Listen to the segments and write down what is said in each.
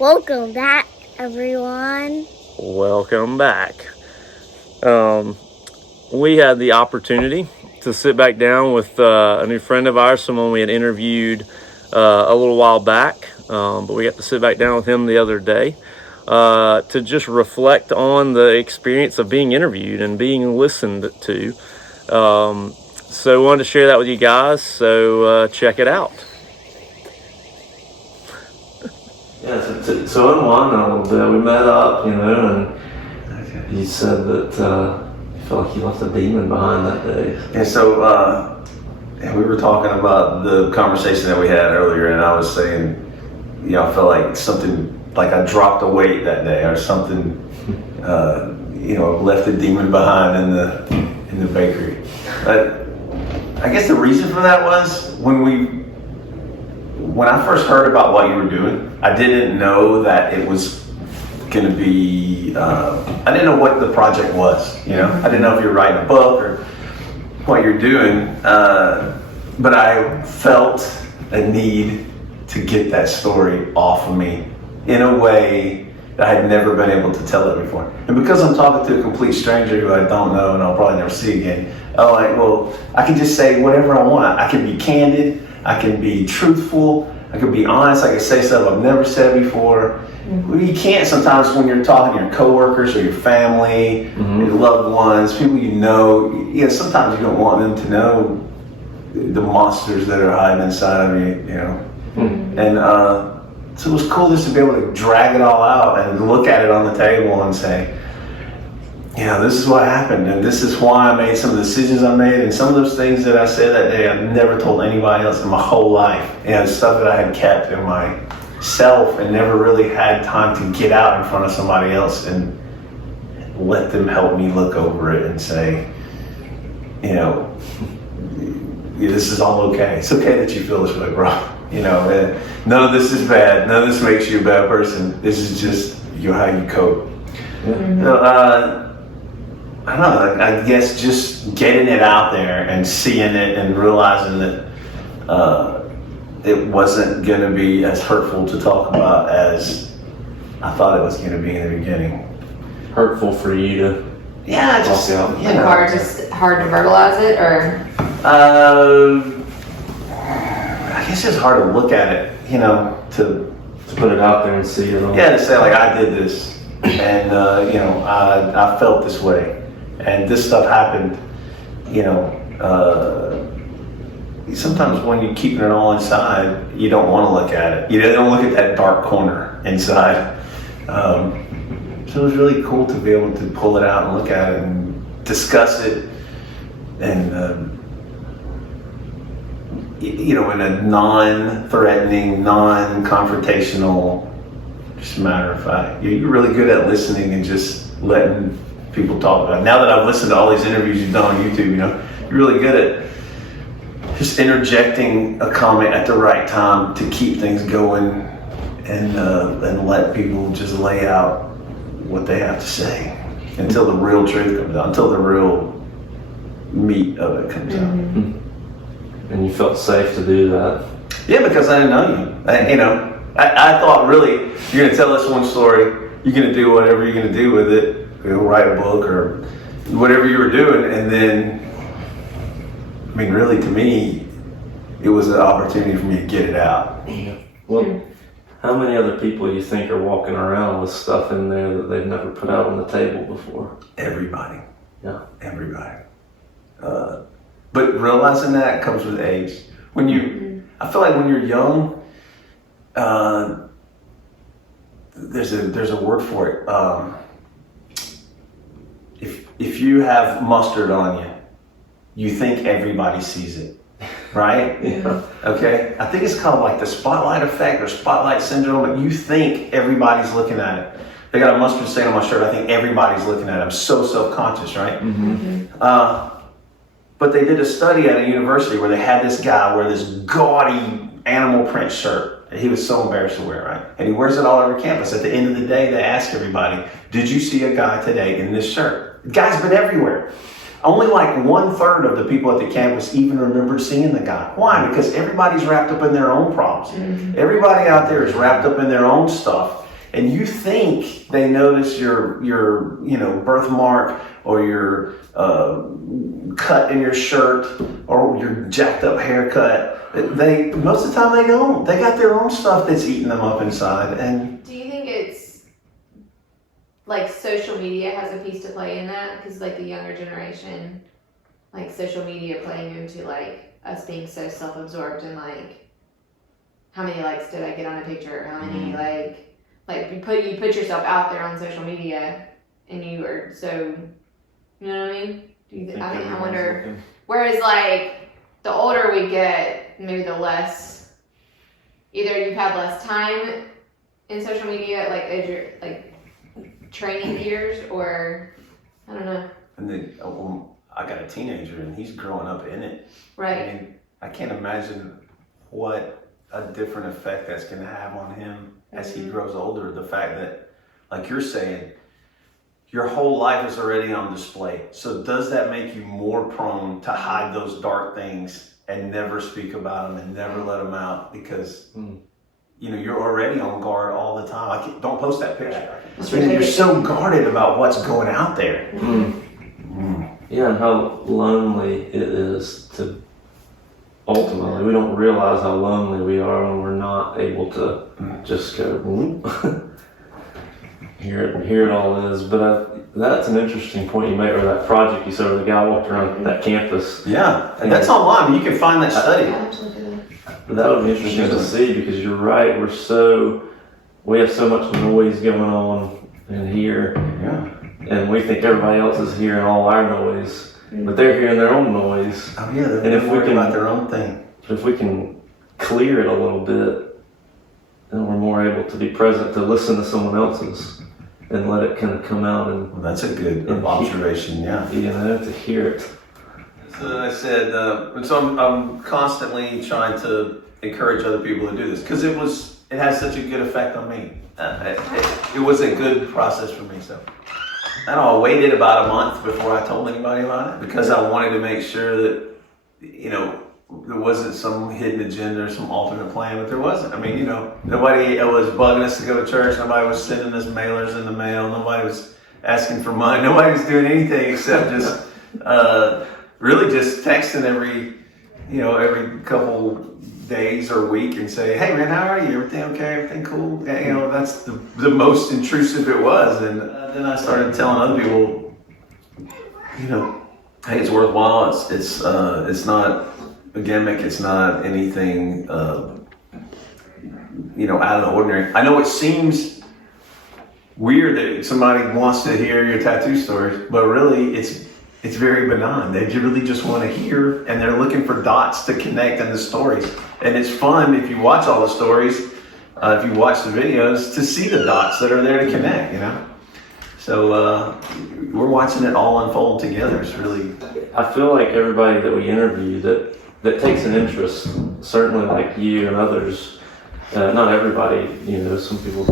Welcome back, everyone. Welcome back. We had the opportunity to sit back down with a new friend of ours, someone we had interviewed a little while back, but we got to sit back down with him the other day to just reflect on the experience of being interviewed and being listened to. So I wanted to share that with you guys, so check it out. Yeah, so unwind a little bit. We met up, and you said that you felt like you left a demon behind that day. And so we were talking about the conversation that we had earlier, and I was saying, I felt like something, like I dropped a weight that day or something, left a demon behind in the bakery. But I guess the reason for that was when I first heard about what you were doing, I didn't know that it was going to be, I didn't know what the project was, I didn't know if you were writing a book or what you're doing, but I felt a need to get that story off of me in a way that I had never been able to tell it before. And because I'm talking to a complete stranger who I don't know and I'll probably never see again, I'm like, well, I can just say whatever I want. I can be candid, I can be truthful, I can be honest, I can say stuff I've never said before. Mm-hmm. You can't sometimes when you're talking to your coworkers or your family, your loved ones, people you know, sometimes you don't want them to know the monsters that are hiding inside of you, Mm-hmm. And so it was cool just to be able to drag it all out and look at it on the table and say, this is what happened, and this is why I made some of the decisions I made, and some of those things that I said that day I've never told anybody else in my whole life. Stuff that I had kept in myself and never really had time to get out in front of somebody else and let them help me look over it and say, this is all okay. It's okay that you feel this way, bro. None of this is bad. None of this makes you a bad person. This is just how you cope. Mm-hmm. So, I don't know, I guess just getting it out there and seeing it and realizing that it wasn't going to be as hurtful to talk about as I thought it was going to be in the beginning. Hurtful for you to just hard to verbalize it, or I guess it's hard to look at it, to put it out there and see it all. Yeah, to say like I did this and I felt this way. And this stuff happened, sometimes when you're keeping it all inside, you don't want to look at it. You don't look at that dark corner inside. So it was really cool to be able to pull it out and look at it and discuss it and, in a non-threatening, non-confrontational, just matter of fact. You're really good at listening and just letting people talk about it. Now that I've listened to all these interviews you've done on YouTube, you're really good at just interjecting a comment at the right time to keep things going and let people just lay out what they have to say until the real truth comes out, until the real meat of it comes out. And you felt safe to do that? Yeah, because I didn't know you. I thought really you're going to tell us one story, you're going to do whatever you're going to do with it, write a book or whatever you were doing, and then, really to me, it was an opportunity for me to get it out. Well, how many other people you think are walking around with stuff in there that they've never put out on the table before? Everybody. Yeah. Everybody. But realizing that comes with age. I feel like when you're young, there's a word for it. If you have mustard on you, you think everybody sees it, right? Yeah. Okay? I think it's called like the spotlight effect or spotlight syndrome, but you think everybody's looking at it. They got a mustard stain on my shirt, I think everybody's looking at it. I'm so self-conscious, right? But they did a study at a university where they had this guy wear this gaudy animal print shirt. He was so embarrassed to wear it, right? And he wears it all over campus. At the end of the day, they ask everybody, did you see a guy today in this shirt? The guy's been everywhere. Only like 1/3 of the people at the campus even remembered seeing the guy. Why? Because everybody's wrapped up in their own problems. Everybody out there is wrapped up in their own stuff. and you think they notice your birthmark or your cut in your shirt or your jacked up haircut. They most of the time they don't. They got their own stuff that's eating them up inside. And do you think it's like social media has a piece to play in that? Because like the younger generation, like social media playing into like us being so self-absorbed and like how many likes did I get on a picture? How many like you put yourself out there on social media and you are so, you know what I mean? I wonder. Whereas like the older we get, maybe the less, either you've had less time in social media, like as your like training years, or I don't know. And then I got a teenager and he's growing up in it. Right. I mean, I can't imagine what a different effect that's going to have on him as he grows older. The fact that, like you're saying, your whole life is already on display. So does that make you more prone to hide those dark things and never speak about them and never let them out? Because you're already on guard all the time. Don't post that picture. You're so guarded about what's going out there. Yeah, and how lonely it is to ultimately, we don't realize how lonely we are when we're not able to just go here it all is. But that's an interesting point you make, or that project you said where the guy walked around that campus. Yeah, and that's online. You can find that study. That would be interesting to see, because you're right, we have so much noise going on in here. Yeah. And we think everybody else is hearing all our noise, but they're hearing their own noise. Oh yeah, they're worried about their own thing. If we can clear it a little bit, then we're more able to be present to listen to someone else's and let it kind of come out. And well, that's a good observation. Yeah. To hear it. So I said, and so I'm constantly trying to encourage other people to do this because it has such a good effect on me. It was a good process for me. So. I don't know, I waited about a month before I told anybody about it because I wanted to make sure that, there wasn't some hidden agenda or some alternate plan, but there wasn't. I mean, nobody was bugging us to go to church. Nobody was sending us mailers in the mail. Nobody was asking for money. Nobody was doing anything except just, really just texting every couple days or week and say, hey man, how are you? Everything okay? Everything cool? That's the most intrusive it was. And then I started telling other people, hey, it's worthwhile. It's not a gimmick. It's not anything, out of the ordinary. I know it seems weird that somebody wants to hear your tattoo stories, but really it's very benign. They really just want to hear, and they're looking for dots to connect in the stories. And it's fun if you watch all the stories, if you watch the videos, to see the dots that are there to connect, So we're watching it all unfold together. It's really... I feel like everybody that we interview that takes an interest, certainly like you and others, not everybody, some people,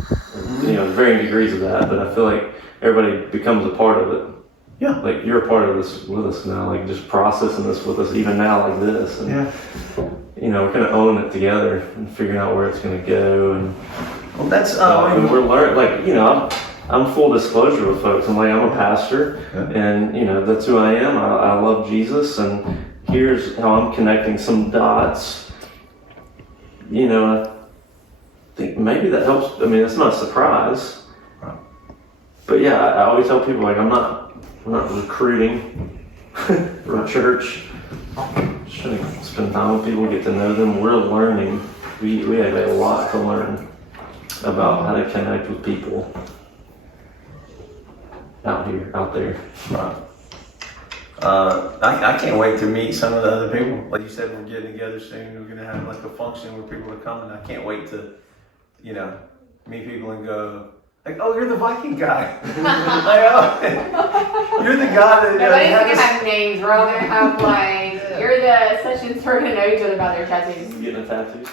varying degrees of that, but I feel like everybody becomes a part of it. Yeah. Like you're a part of this with us now, like just processing this with us even now like this. And, we're kind of owning it together and figuring out where it's going to go. And well, that's, and we're learning, I'm full disclosure with folks. I'm a pastor and, that's who I am. I love Jesus, and here's how I'm connecting some dots. I think maybe that helps. I mean, it's not a surprise. But yeah, I always tell people, I'm not recruiting for a church. Just trying to spend time with people, get to know them. We're learning. We have a lot to learn about how to connect with people out there. Right. I can't wait to meet some of the other people. Like you said, we're getting together soon. We're going to have a function where people are coming. I can't wait to, meet people and go, oh, you're the Viking guy. You're the guy that... Nobody's going to have names. We're all going to have you're the sessions who are going to know each other about their tattoos. You getting a tattoo?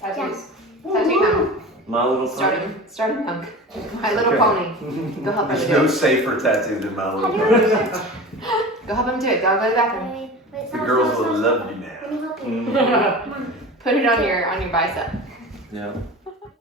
Tattoos. Tattoo time. My Little Pony. Starting young. My Little Pony. Go help her do it. There's no safer tattoo than My Little Pony. Go help him do it. Go to the bathroom. The girls will love you now. Put it on your bicep. Yeah.